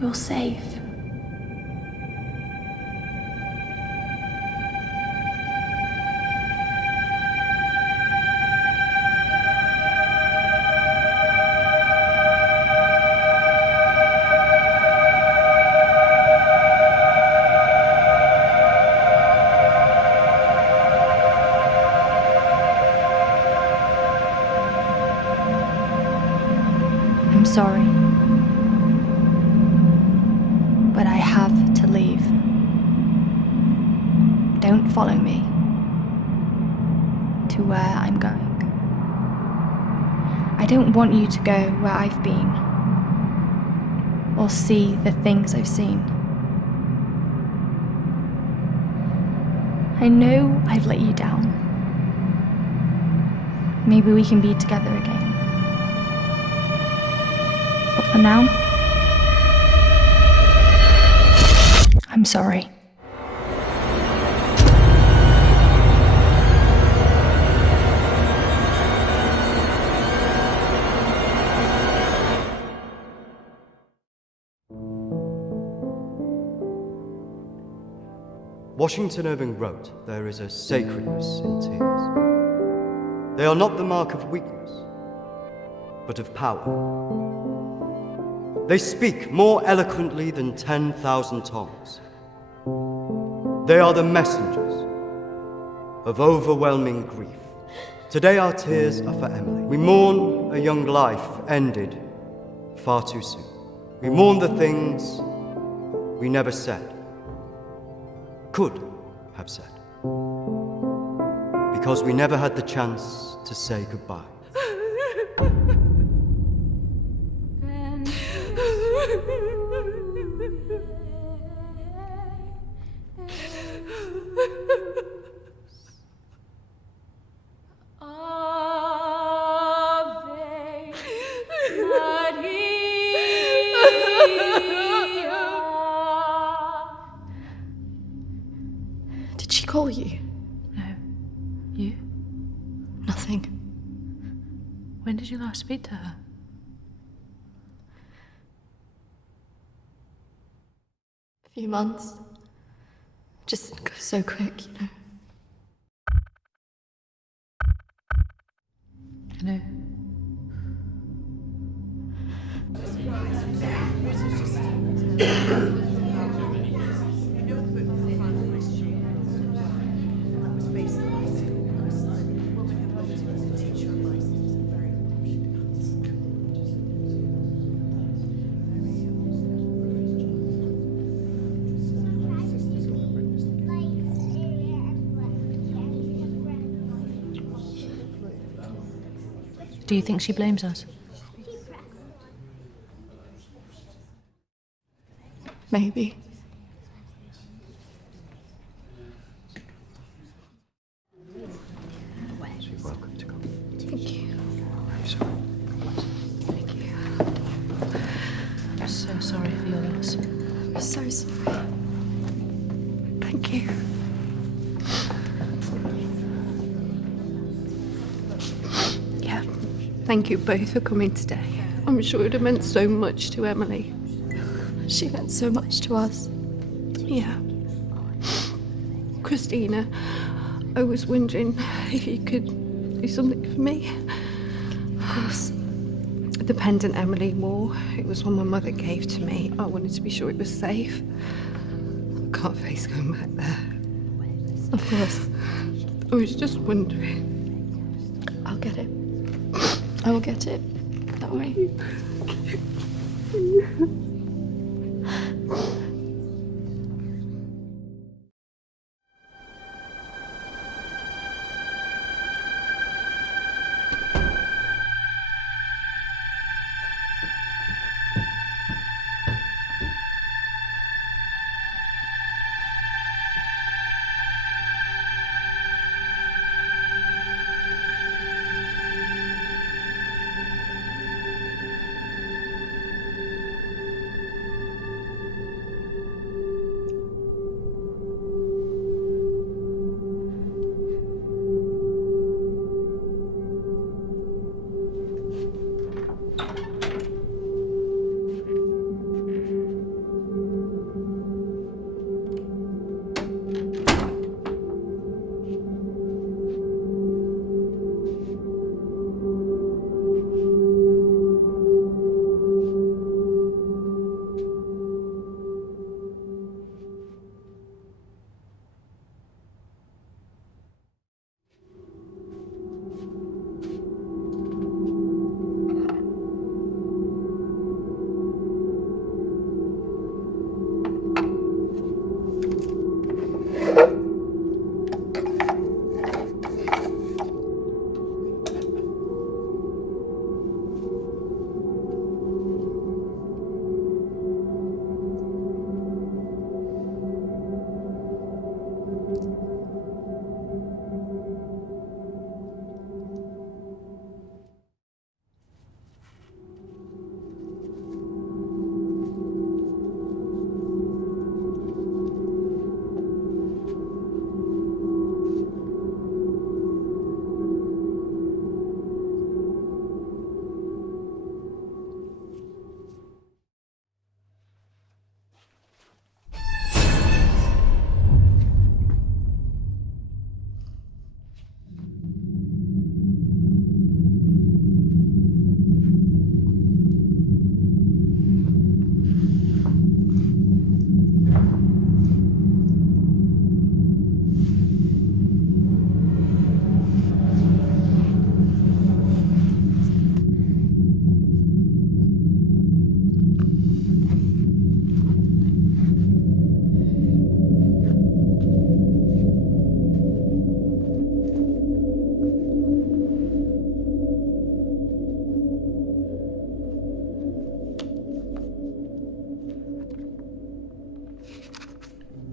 You're safe. I'm sorry, but I have to leave. Don't follow me to where I'm going. I don't want you to go where I've been or see the things I've seen. I know I've let you down. Maybe we can be together again. But for now, I'm sorry. Washington Irving wrote, "There is a sacredness in tears. They are not the mark of weakness, but of power. They speak more eloquently than 10,000 tongues. They are the messengers of overwhelming grief. Today our tears are for Emily. We mourn a young life ended far too soon. We mourn the things we never said, could have said, because we never had the chance to say goodbye. Did she call you? No. You? Nothing. When did you last speak to her? A few months. Just goes so quick, you know. No. Do you think she blames us? Maybe. You're welcome to come. Thank you. I'm sorry. Thank you. I'm so sorry for your loss. I'm so sorry. Thank you. Yeah, thank you both for coming today. I'm sure it would have meant so much to Emily. She meant so much to us. Yeah. Christina, I was wondering if you could do something for me. Of course. The pendant Emily wore, it was one my mother gave to me. I wanted to be sure it was safe. I can't face going back there. Of course. I was just wondering. I'll get it. I will get it. Don't worry.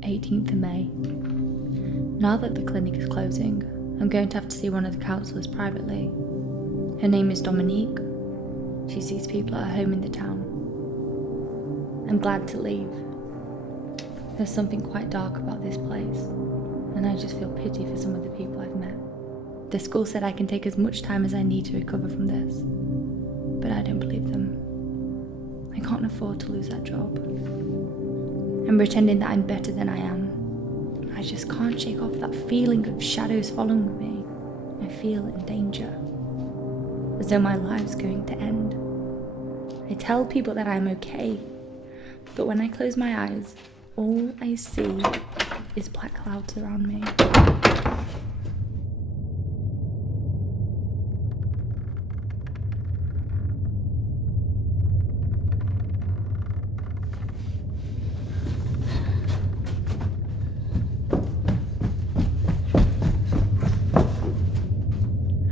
18th of May. Now that the clinic is closing, I'm going to have to see one of the counsellors privately. Her name is Dominique. She sees people at her home in the town. I'm glad to leave. There's something quite dark about this place, and I just feel pity for some of the people I've met. The school said I can take as much time as I need to recover from this, but I don't believe them. I can't afford to lose that job. I'm pretending that I'm better than I am. I just can't shake off that feeling of shadows following me. I feel in danger, as though my life's going to end. I tell people that I'm okay, but when I close my eyes, all I see is black clouds around me.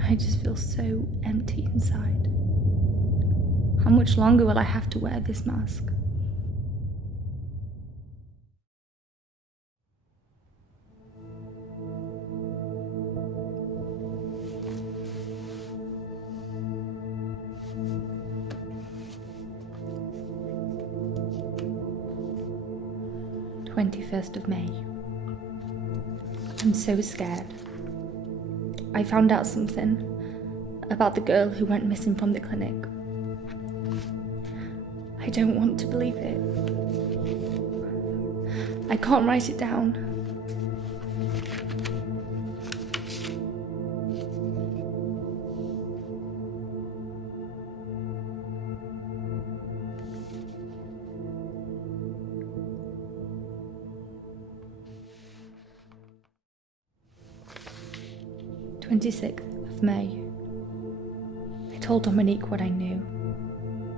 I just feel so empty inside. How much longer will I have to wear this mask? of May. I'm so scared. I found out something about the girl who went missing from the clinic. I don't want to believe it. I can't write it down. of May. I told Dominique what I knew.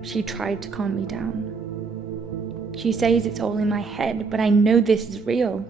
She tried to calm me down. She says it's all in my head, but I know this is real.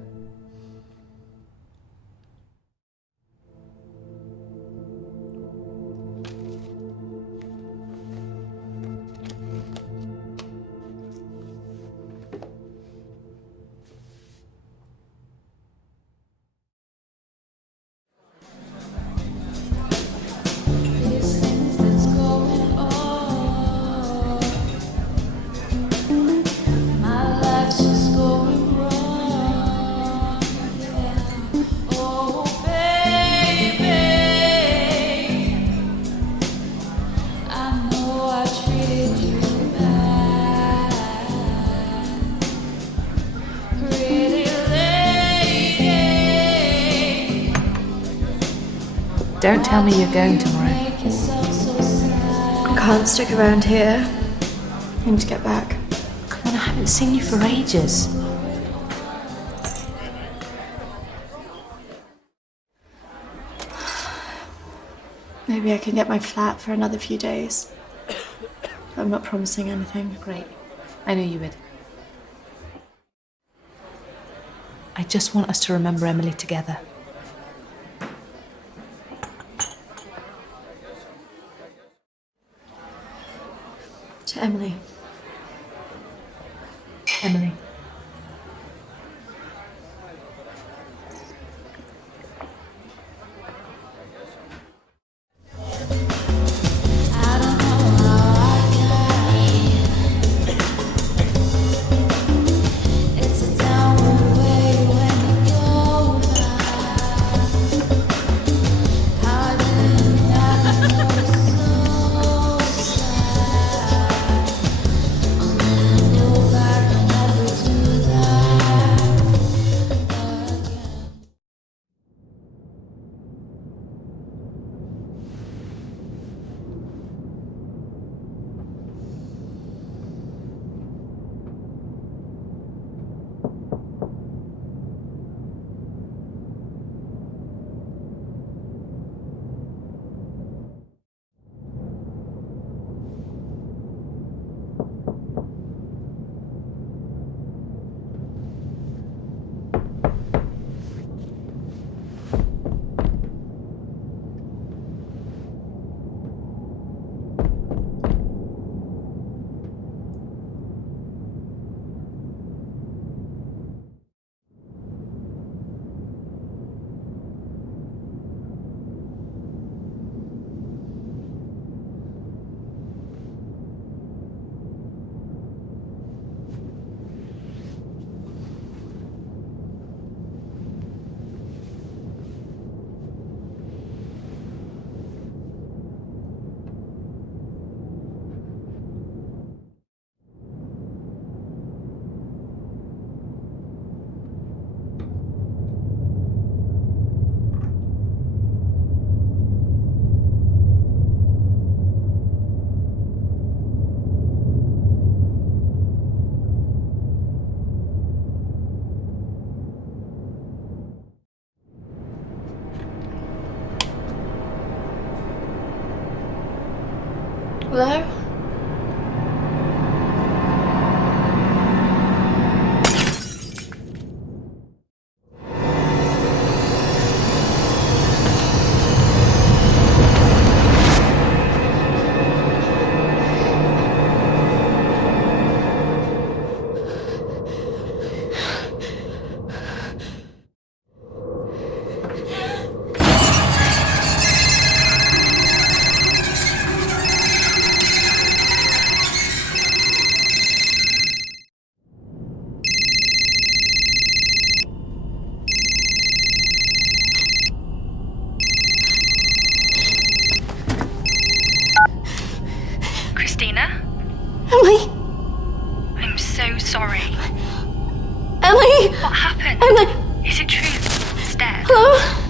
Don't tell me you're going tomorrow. I can't stick around here. I need to get back. Come on, I haven't seen you for ages. Maybe I can get my flat for another few days. I'm not promising anything. Great. I knew you would. I just want us to remember Emily together. To Emily. Emily. Hello? Christina? Emily! I'm so sorry. Emily! What happened? Emily! Is it true? It's dead. Hello?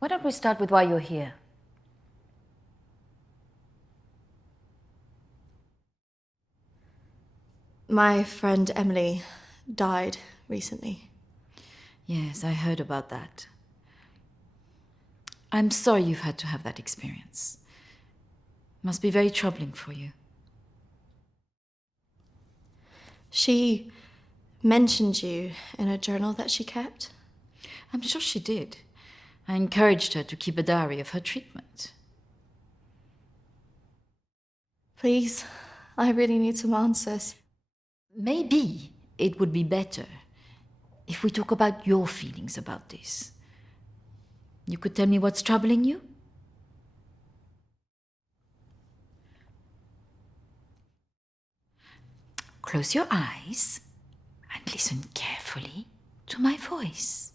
Why don't we start with why you're here? My friend Emily died recently. Yes, I heard about that. I'm sorry you've had to have that experience. Must be very troubling for you. She mentioned you in a journal that she kept. I'm sure she did. I encouraged her to keep a diary of her treatment. Please, I really need some answers. Maybe it would be better if we talk about your feelings about this. You could tell me what's troubling you? Close your eyes and listen carefully to my voice.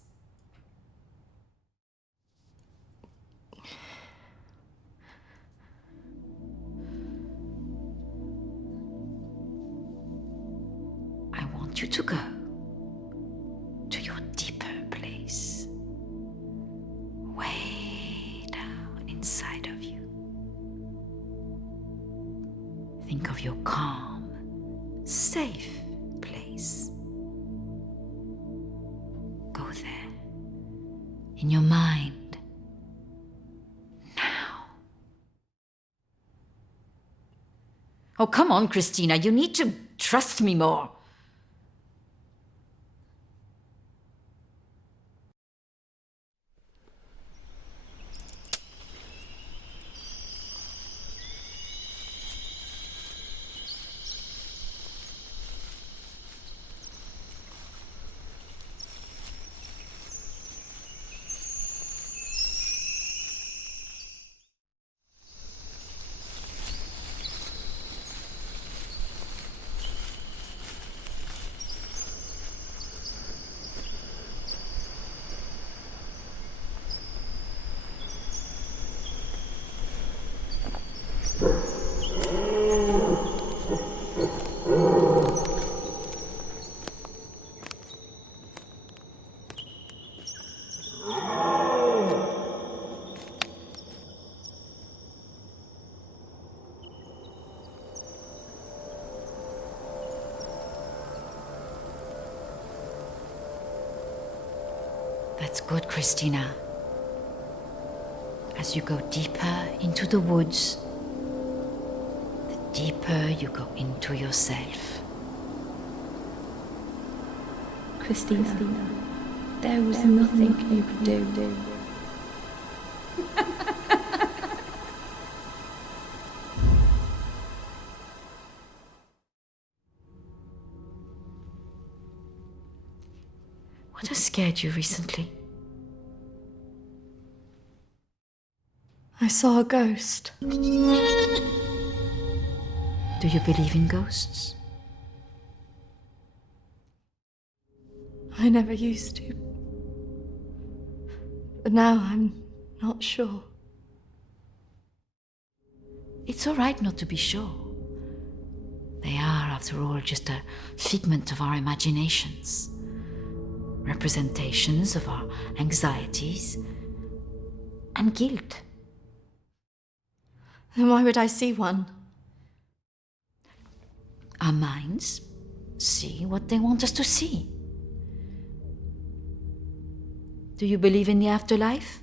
I want you to go to your deeper place, way down inside of you. Think of your calm, safe place. Go there, in your mind, now. Oh, come on, Christina, you need to trust me more. That's good, Christina. As you go deeper into the woods, the deeper you go into yourself. Christina, there was nothing you could do. What has scared you recently? I saw a ghost. Do you believe in ghosts? I never used to. But now I'm not sure. It's all right not to be sure. They are, after all, just a figment of our imaginations, representations of our anxieties and guilt. Then why would I see one? Our minds see what they want us to see. Do you believe in the afterlife?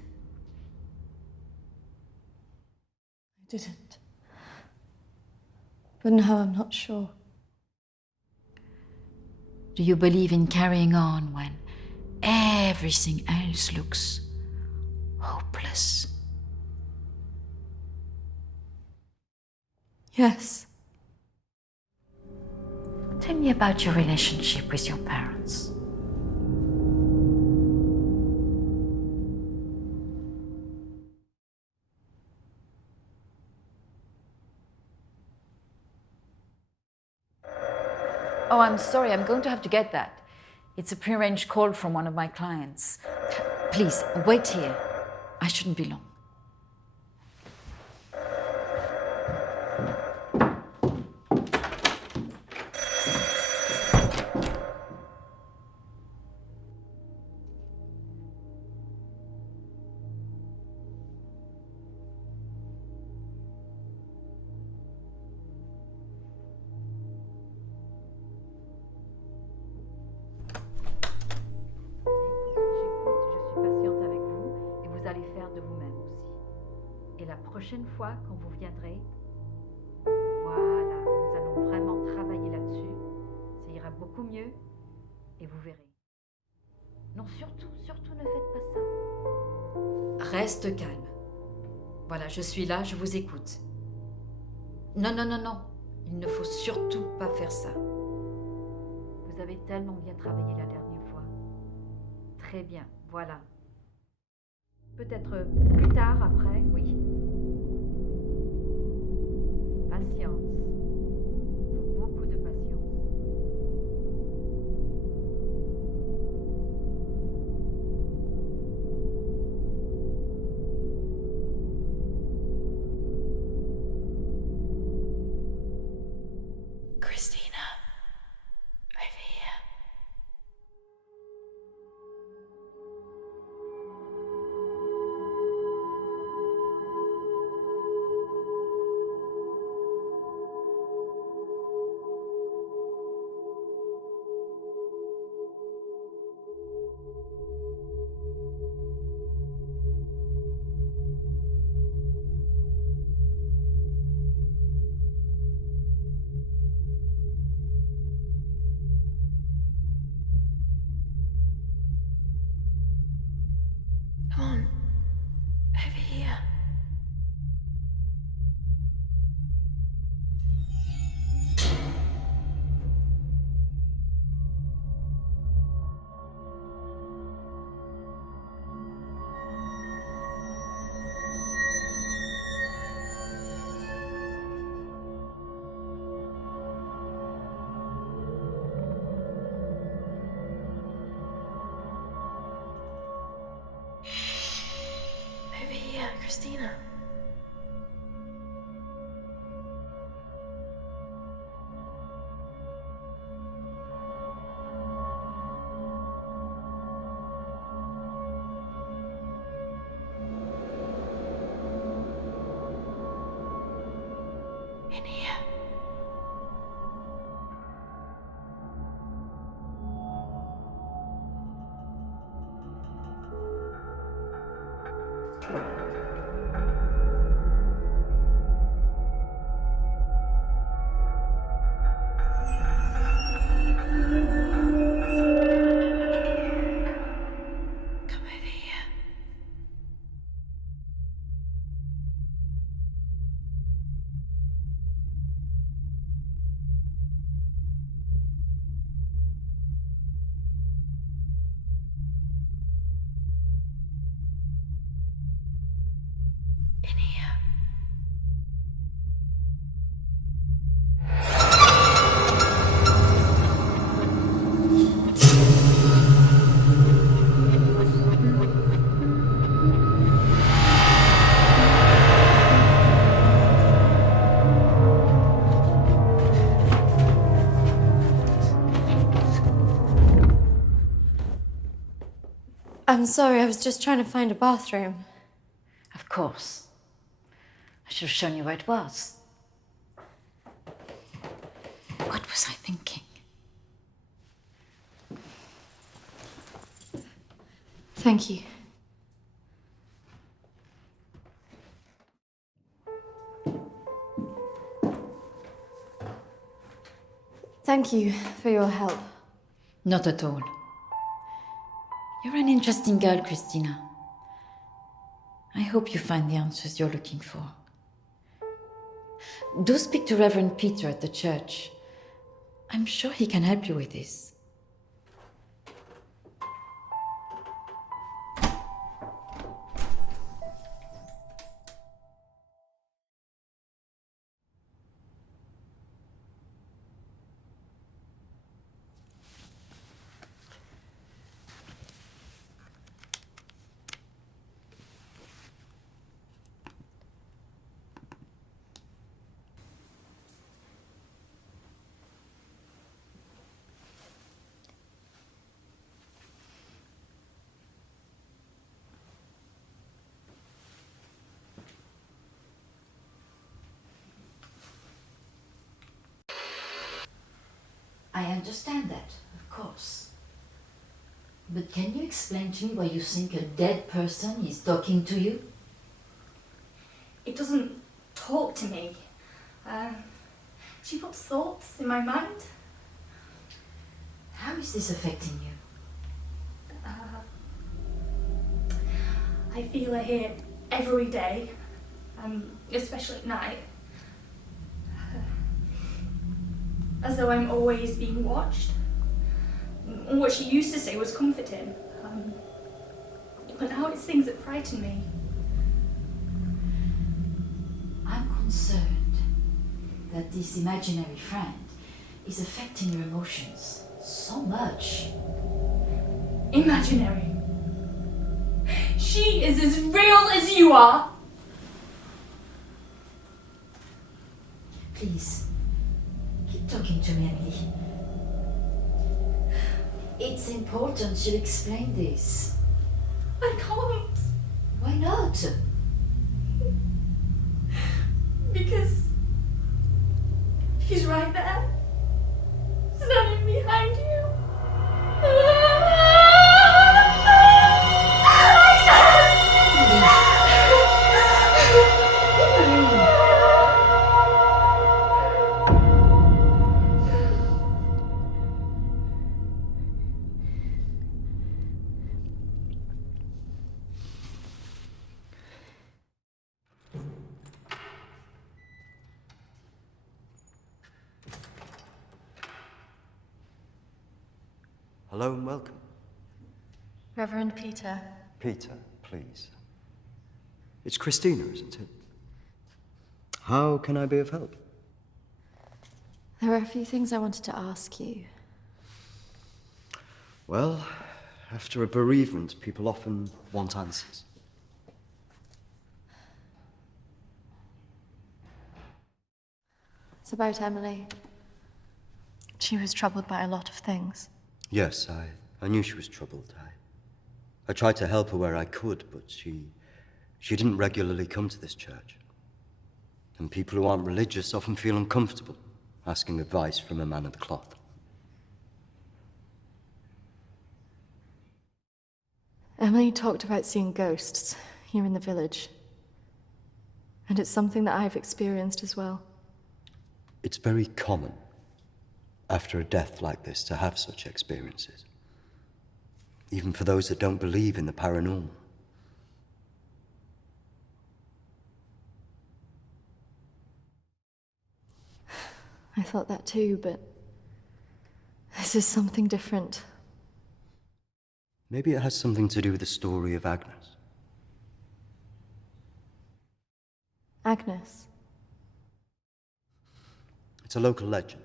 I didn't. But now I'm not sure. Do you believe in carrying on when everything else looks hopeless? Yes. Tell me about your relationship with your parents. Oh, I'm sorry, I'm going to have to get that. It's a prearranged call from one of my clients. Please, wait here. I shouldn't be long. Prochaine fois, quand vous viendrez, voilà, nous allons vraiment travailler là-dessus. Ça ira beaucoup mieux et vous verrez. Non, surtout ne faites pas ça. Reste calme. Voilà, je suis là, je vous écoute. Non, il ne faut surtout pas faire ça. Vous avez tellement bien travaillé la dernière fois. Très bien, voilà. Peut-être plus tard, après, oui. Patience. Beaucoup de patience. Christina, over here. Come on, over here. Over here, Christina. In here. Come over here. I'm sorry, I was just trying to find a bathroom. Of course. I should have shown you where it was. What was I thinking? Thank you. Thank you for your help. Not at all. You're an interesting girl, Christina. I hope you find the answers you're looking for. Do speak to Reverend Peter at the church. I'm sure he can help you with this. I understand that, of course. But can you explain to me why you think a dead person is talking to you? It doesn't talk to me. She puts thoughts in my mind. How is this affecting you? I feel her here every day, especially at night. As though I'm always being watched. What she used to say was comforting. But now it's things that frighten me. I'm concerned that this imaginary friend is affecting your emotions so much. Imaginary. She is as real as you are. Please, keep talking to me, Emily. It's important you explain this. I can't. Why not? Because he's right there, standing behind you. Hello and welcome. Reverend Peter. Peter, please. It's Christina, isn't it? How can I be of help? There are a few things I wanted to ask you. Well, after a bereavement, people often want answers. It's about Emily. She was troubled by a lot of things. Yes, I knew she was troubled. I tried to help her where I could, but she didn't regularly come to this church. And people who aren't religious often feel uncomfortable asking advice from a man of the cloth. Emily talked about seeing ghosts here in the village. And it's something that I've experienced as well. It's very common after a death like this to have such experiences, even for those that don't believe in the paranormal. I thought that too, but this is something different. Maybe it has something to do with the story of Agnes. Agnes. It's a local legend.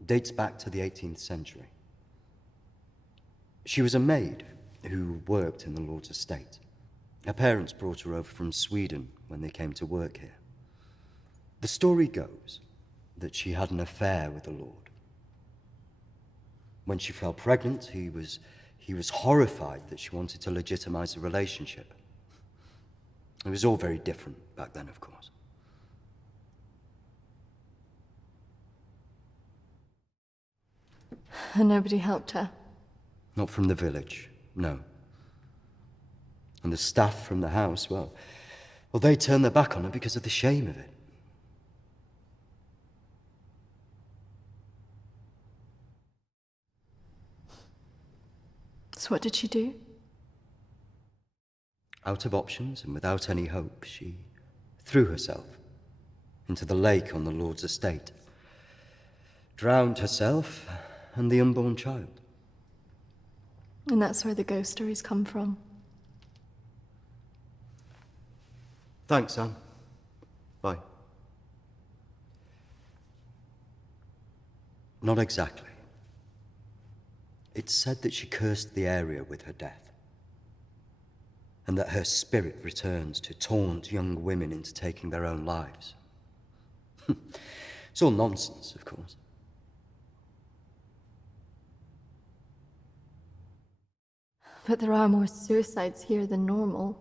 It dates back to the 18th century. She was a maid who worked in the Lord's estate. Her parents brought her over from Sweden when they came to work here. The story goes that she had an affair with the Lord. When she fell pregnant, he was He was horrified that she wanted to legitimize the relationship. It was all very different back then, of course. And nobody helped her? Not from the village, no. And the staff from the house, well, they turned their back on her because of the shame of it. So what did she do? Out of options and without any hope, she threw herself into the lake on the Lord's estate, drowned herself and the unborn child. And that's where the ghost stories come from. Thanks, Anne. Bye. Not exactly. It's said that she cursed the area with her death, and that her spirit returns to taunt young women into taking their own lives. It's all nonsense, of course. But there are more suicides here than normal.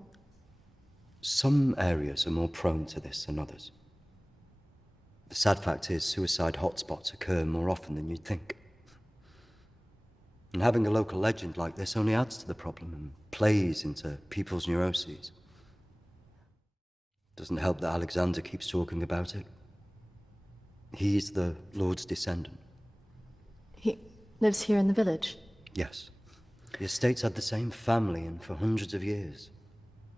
Some areas are more prone to this than others. The sad fact is, suicide hotspots occur more often than you'd think. And having a local legend like this only adds to the problem and plays into people's neuroses. Doesn't help that Alexander keeps talking about it. He's the Lord's descendant. He lives here in the village? Yes. The estate's had the same family and for hundreds of years.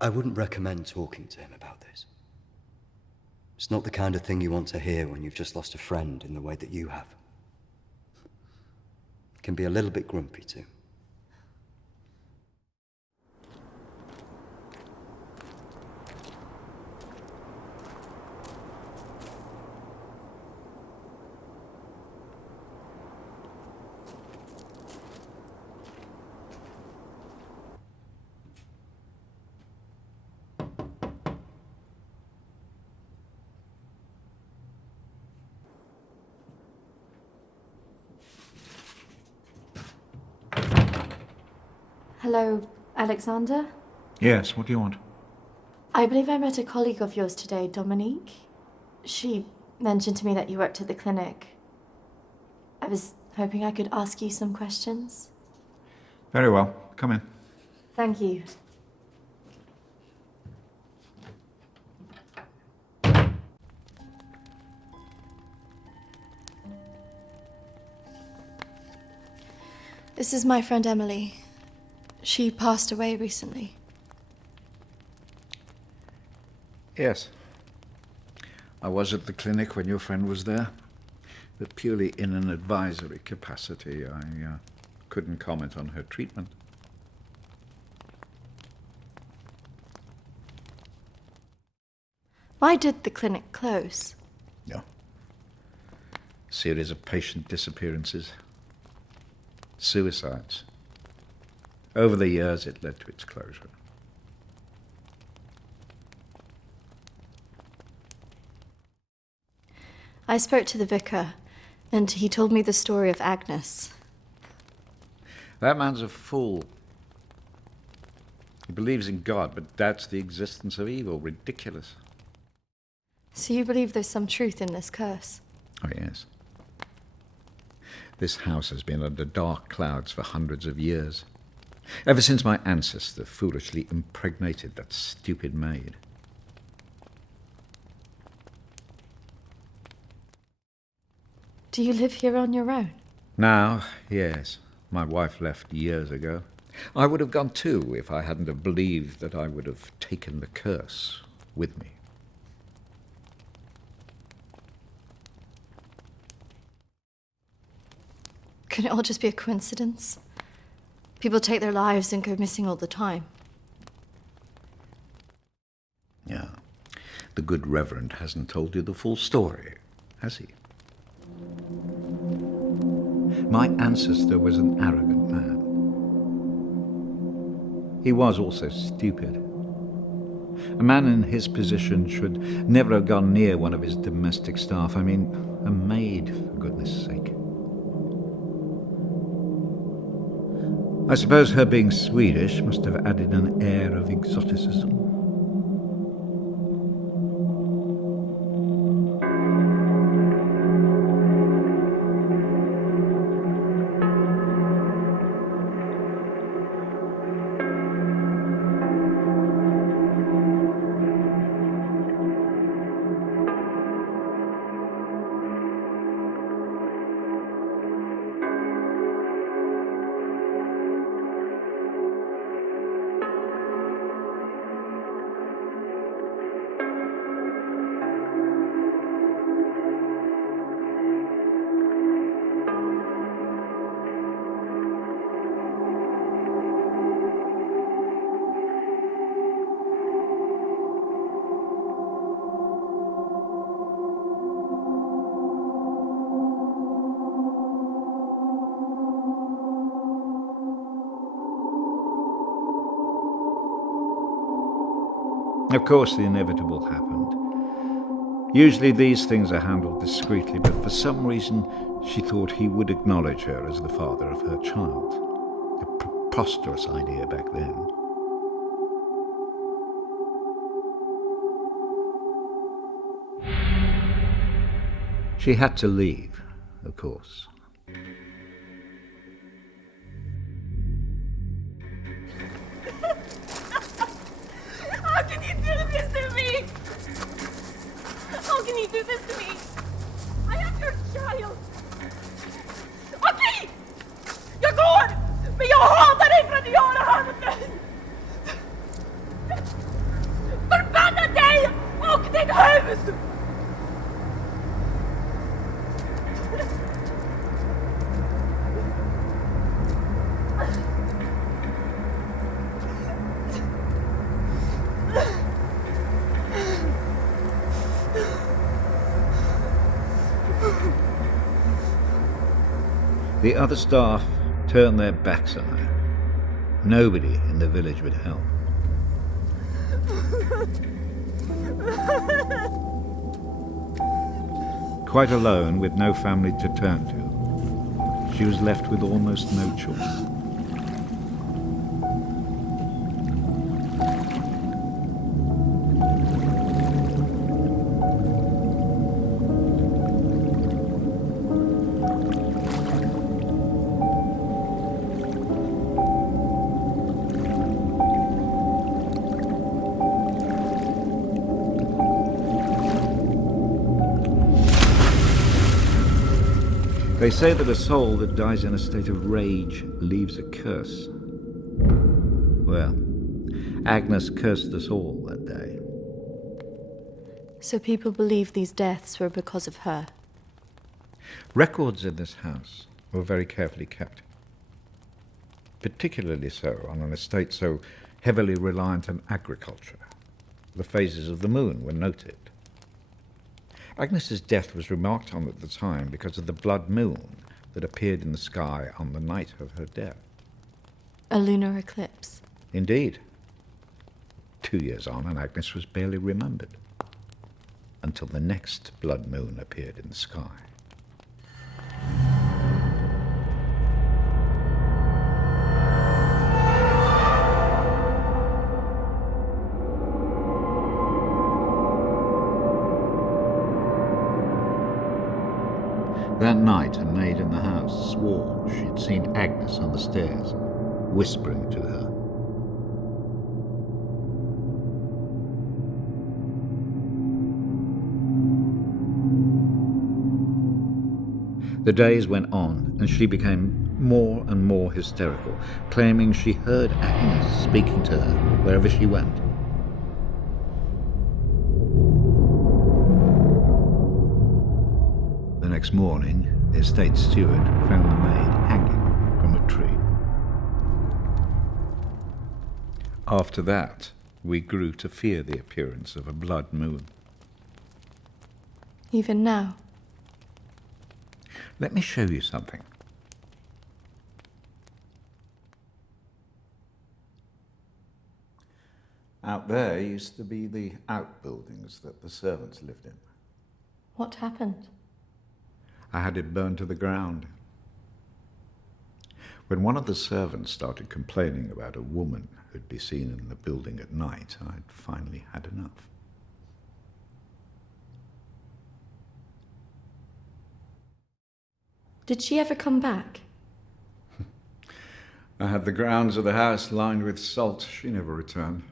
I wouldn't recommend talking to him about this. It's not the kind of thing you want to hear when you've just lost a friend in the way that you have. Can be a little bit grumpy too. Hello, Alexander? Yes, what do you want? I believe I met a colleague of yours today, Dominique. She mentioned to me that you worked at the clinic. I was hoping I could ask you some questions. Very well. Come in. Thank you. This is my friend Emily. She passed away recently. Yes. I was at the clinic when your friend was there, but purely in an advisory capacity. I couldn't comment on her treatment. Why did the clinic close? No. Series of patient disappearances. Suicides. Over the years, it led to its closure. I spoke to the vicar, and he told me the story of Agnes. That man's a fool. He believes in God, but doubts the existence of evil. Ridiculous. So you believe there's some truth in this curse? Oh, yes. This house has been under dark clouds for hundreds of years. Ever since my ancestor foolishly impregnated that stupid maid. Do you live here on your own? Now, yes. My wife left years ago. I would have gone too if I hadn't have believed that I would have taken the curse with me. Could it all just be a coincidence? People take their lives and go missing all the time. Yeah. The good Reverend hasn't told you the full story, has he? My ancestor was an arrogant man. He was also stupid. A man in his position should never have gone near one of his domestic staff. I mean, a maid, for goodness sake. I suppose her being Swedish must have added an air of exoticism. Of course, the inevitable happened. Usually these things are handled discreetly, but for some reason she thought he would acknowledge her as the father of her child. A preposterous idea back then. She had to leave, of course. How can you do this to me? How can you do this to me? I am your child. Okej! Jag går! Men jag hatar dig för att göra handen! Förbanna dig och ditt hus! The other staff turned their backs on her. Nobody in the village would help. Quite alone, with no family to turn to, she was left with almost no choice. They say that a soul that dies in a state of rage leaves a curse. Well, Agnes cursed us all that day. So people believe these deaths were because of her. Records in this house were very carefully kept. Particularly so on an estate so heavily reliant on agriculture. The phases of the moon were noted. Agnes's death was remarked on at the time because of the blood moon that appeared in the sky on the night of her death. A lunar eclipse. Indeed. 2 years on, and Agnes was barely remembered, until the next blood moon appeared in the sky. That night, a maid in the house swore she'd seen Agnes on the stairs, whispering to her. The days went on, and she became more and more hysterical, claiming she heard Agnes speaking to her wherever she went. The next morning, the estate steward found the maid hanging from a tree. After that, we grew to fear the appearance of a blood moon. Even now. Let me show you something. Out there used to be the outbuildings that the servants lived in. What happened? I had it burned to the ground. When one of the servants started complaining about a woman who'd be seen in the building at night, I'd finally had enough. Did she ever come back? I had the grounds of the house lined with salt. She never returned.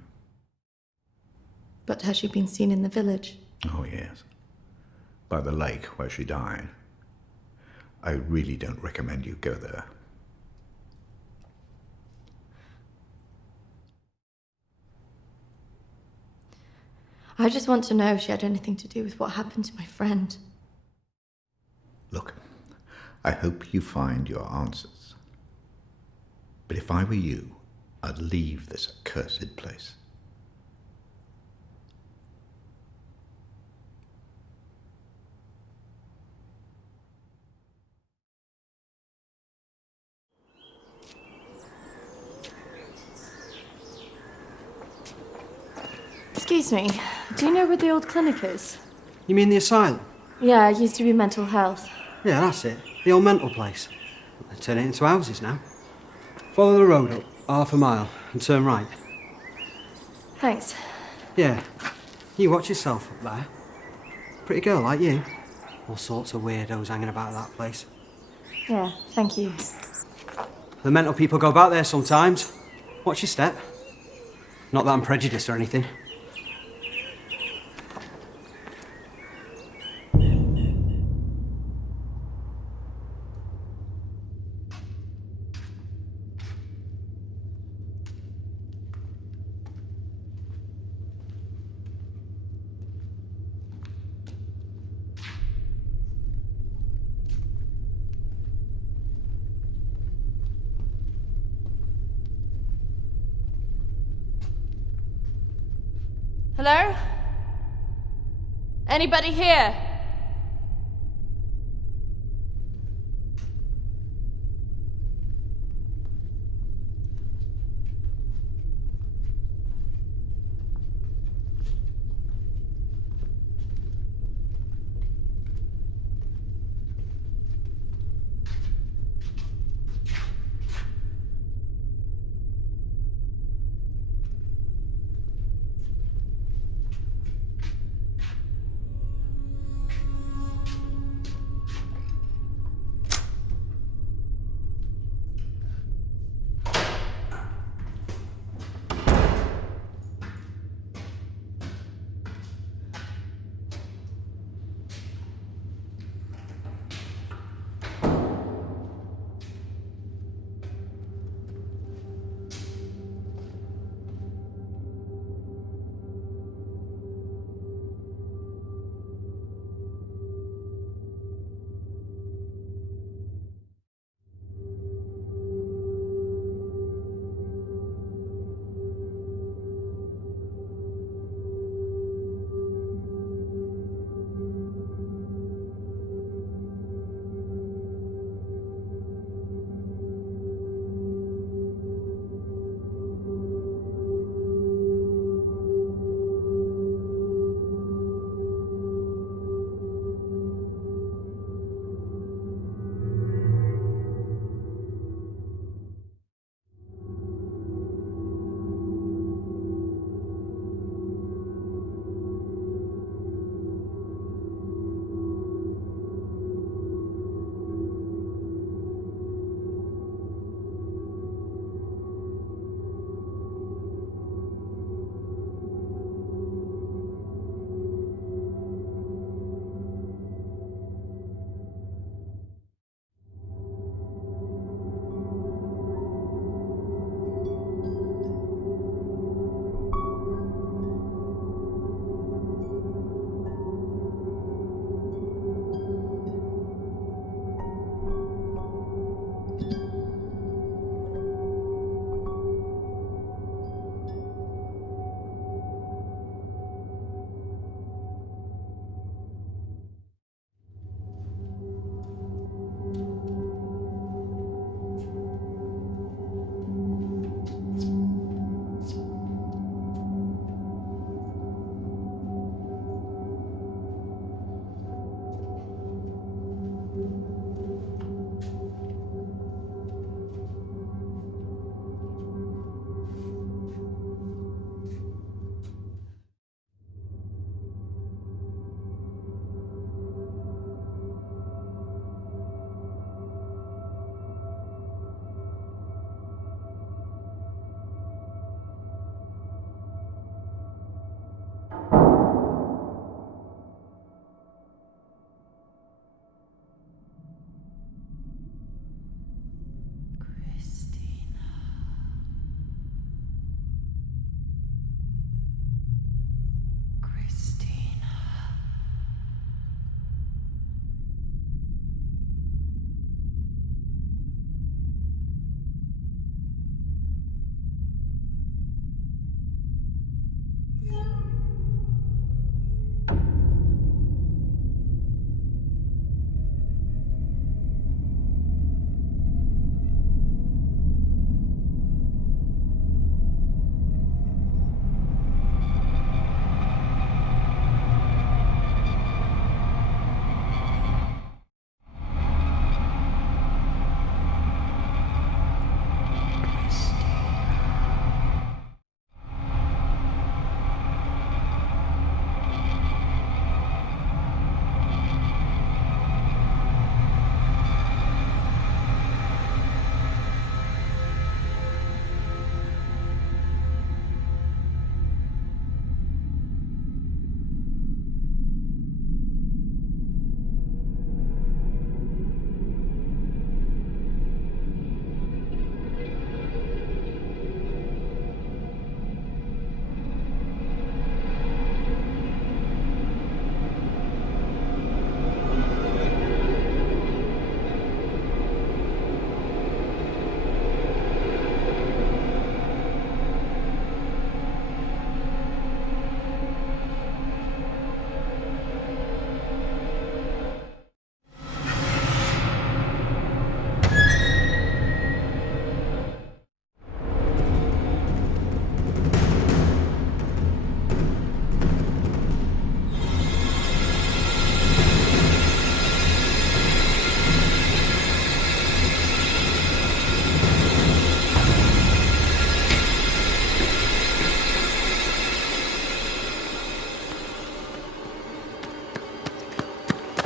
But has she been seen in the village? Oh, yes. By the lake where she died. I really don't recommend you go there. I just want to know if she had anything to do with what happened to my friend. Look, I hope you find your answers. But if I were you, I'd leave this accursed place. Excuse me, do you know where the old clinic is? You mean the asylum? Yeah, it used to be mental health. Yeah, that's it. The old mental place. They turn it into houses now. Follow the road up, half a mile, and turn right. Thanks. Yeah. You watch yourself up there. Pretty girl like you. All sorts of weirdos hanging about that place. Yeah, thank you. The mental people go about there sometimes. Watch your step. Not that I'm prejudiced or anything. Hello? Anybody here?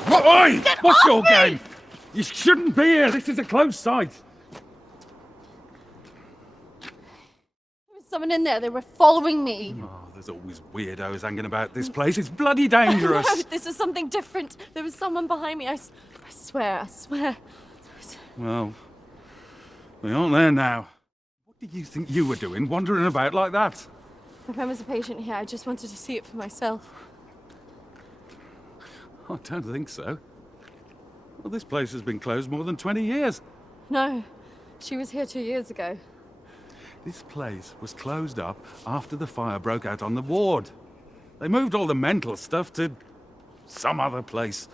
Oi! Get What's off your me! game? You shouldn't be here. This is a closed site. There was someone in there. They were following me. Oh, there's always weirdos hanging about this place. It's bloody dangerous. No, this is something different. There was someone behind me. I swear. Well, we aren't there now. What did you think you were doing, wandering about like that? My friend was a patient here. I just wanted to see it for myself. I don't think so. Well, this place has been closed more than 20 years. No, she was here 2 years ago. This place was closed up after the fire broke out on the ward. They moved all the mental stuff to some other place.